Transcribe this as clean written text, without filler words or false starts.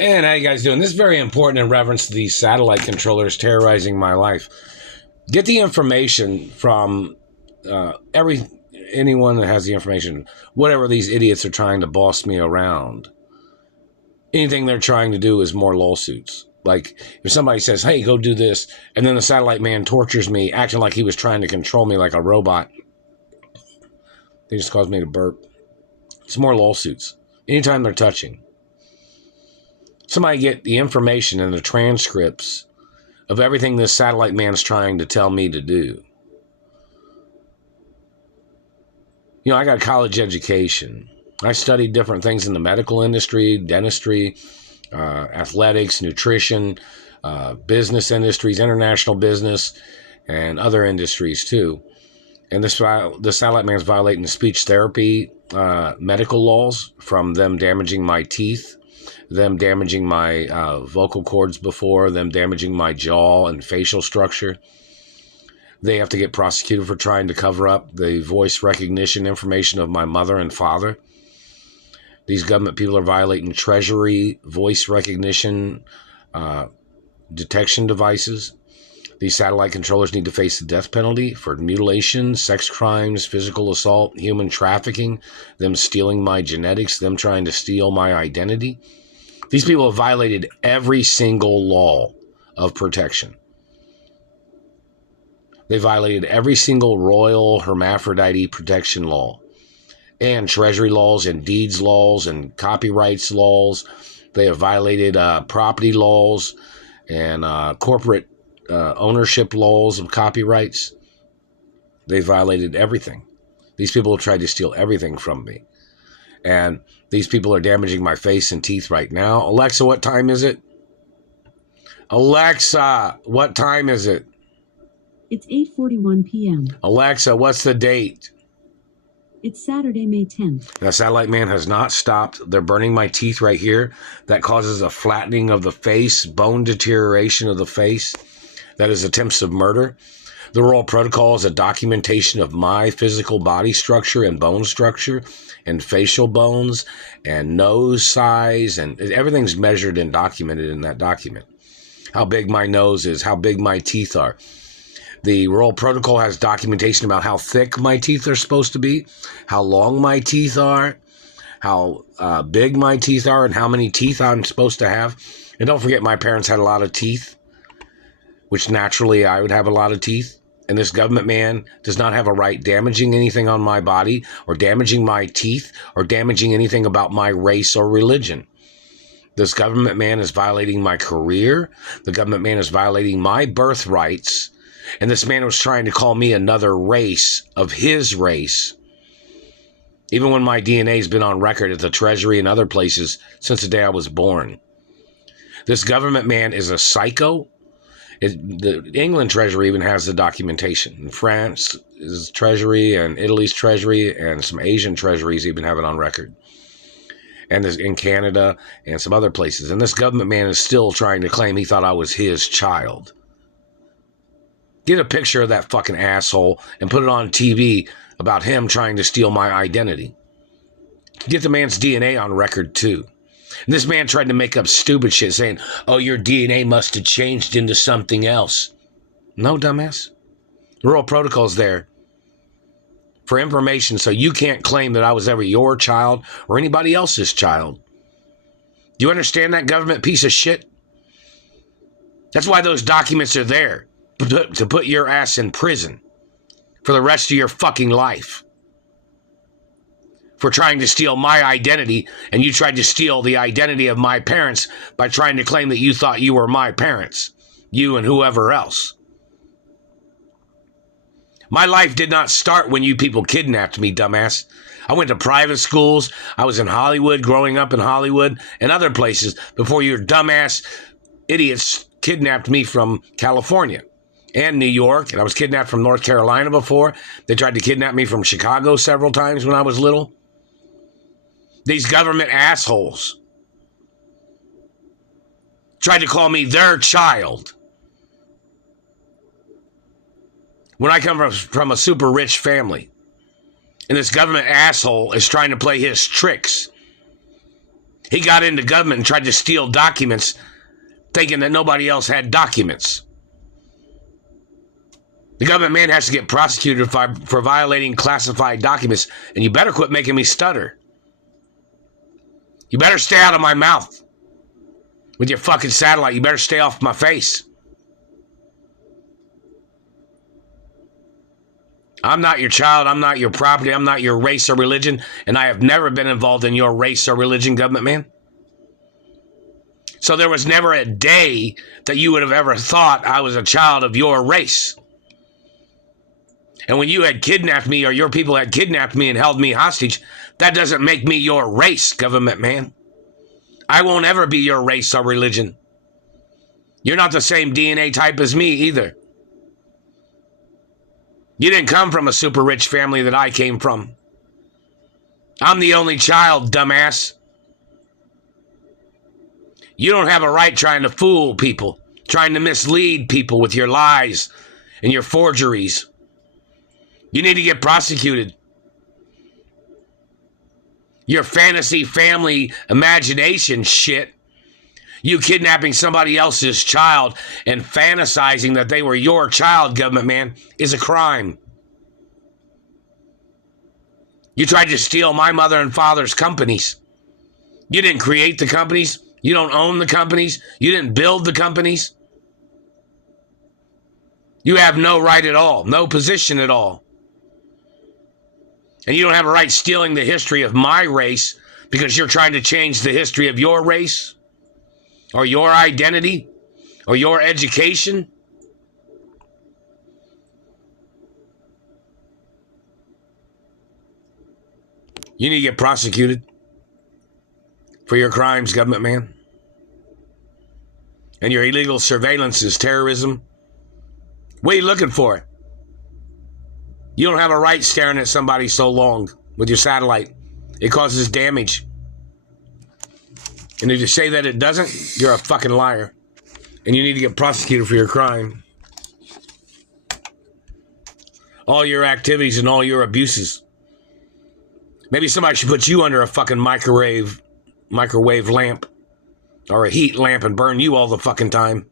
And how you guys doing? This is very important in reference to these satellite controllers terrorizing my life. Get the information from anyone that has the information. Whatever these idiots are trying to boss me around. Anything they're trying to do is more lawsuits. Like if somebody says, "Hey, go do this," and then the satellite man tortures me, acting like he was trying to control me like a robot. They just caused me to burp. It's more lawsuits. Anytime they're touching. Somebody get the information and the transcripts of everything this satellite man's trying to tell me to do. You know, I got a college education. I studied different things in the medical industry, dentistry, athletics, nutrition, business industries, international business, and other industries too. And this satellite man's violating speech therapy medical laws, from them damaging my teeth, them damaging my vocal cords before, them damaging my jaw and facial structure. They have to get prosecuted for trying to cover up the voice recognition information of my mother and father. These government people are violating Treasury voice recognition detection devices. These satellite controllers need to face the death penalty for mutilation, sex crimes, physical assault, human trafficking, them stealing my genetics, them trying to steal my identity. These people have violated every single law of protection. They violated every single royal hermaphrodite protection law, and treasury laws and deeds laws and copyrights laws. They have violated property laws and corporate ownership laws of copyrights. They violated everything. These people have tried to steal everything from me. And these people are damaging my face and teeth right now. Alexa, what time is it? Alexa, what time is it? It's 8:41 p.m. Alexa, what's the date? It's Saturday, May 10th. The satellite man has not stopped. They're burning my teeth right here. That causes a flattening of the face, bone deterioration of the face. That is attempts of murder. The Royal Protocol is a documentation of my physical body structure and bone structure and facial bones and nose size, and everything's measured and documented in that document. How big my nose is, how big my teeth are. The Royal Protocol has documentation about how thick my teeth are supposed to be, how long my teeth are, how big my teeth are, and how many teeth I'm supposed to have. And don't forget, my parents had a lot of teeth, which naturally I would have a lot of teeth. And this government man does not have a right damaging anything on my body or damaging my teeth or damaging anything about my race or religion. This government man is violating my career. The government man is violating my birthrights. And this man was trying to call me another race of his race, even when my DNA has been on record at the Treasury and other places since the day I was born. This government man is a psycho. The England Treasury even has the documentation. In France is Treasury, and Italy's Treasury, and some Asian treasuries even have it on record. And in Canada and some other places. And this government man is still trying to claim he thought I was his child. Get a picture of that fucking asshole and put it on TV about him trying to steal my identity. Get the man's DNA on record too. And this man tried to make up stupid shit saying, "Oh, your DNA must have changed into something else." No, dumbass. The Royal Protocol's there for information, so you can't claim that I was ever your child or anybody else's child. Do you understand that, government piece of shit? That's why those documents are there, to put your ass in prison for the rest of your fucking life. For trying to steal my identity, and you tried to steal the identity of my parents by trying to claim that you thought you were my parents, you and whoever else. My life did not start when you people kidnapped me, dumbass. I went to private schools. I was in Hollywood, growing up in Hollywood and other places before your dumbass idiots kidnapped me from California and New York. And I was kidnapped from North Carolina before. They tried to kidnap me from Chicago several times when I was little. These government assholes tried to call me their child. When I come from a super rich family, and this government asshole is trying to play his tricks. He got into government and tried to steal documents, thinking that nobody else had documents. The government man has to get prosecuted for violating classified documents, and you better quit making me stutter. You better stay out of my mouth with your fucking satellite. You better stay off my face. I'm not your child. I'm not your property. I'm not your race or religion, and I have never been involved in your race or religion, government man. So there was never a day that you would have ever thought I was a child of your race. And when you had kidnapped me, or your people had kidnapped me and held me hostage, that doesn't make me your race, government man. I won't ever be your race or religion. You're not the same DNA type as me either. You didn't come from a super rich family that I came from. I'm the only child, dumbass. You don't have a right trying to fool people, trying to mislead people with your lies and your forgeries. You need to get prosecuted. Your fantasy family imagination shit, you kidnapping somebody else's child and fantasizing that they were your child, government man, is a crime. You tried to steal my mother and father's companies. You didn't create the companies. You don't own the companies. You didn't build the companies. You have no right at all, no position at all. And you don't have a right stealing the history of my race because you're trying to change the history of your race or your identity or your education. You need to get prosecuted for your crimes, government man. And your illegal surveillance is terrorism. What are you looking for? You don't have a right staring at somebody so long with your satellite. It causes damage. And if you say that it doesn't, you're a fucking liar. And you need to get prosecuted for your crime. All your activities and all your abuses. Maybe somebody should put you under a fucking microwave lamp or a heat lamp and burn you all the fucking time.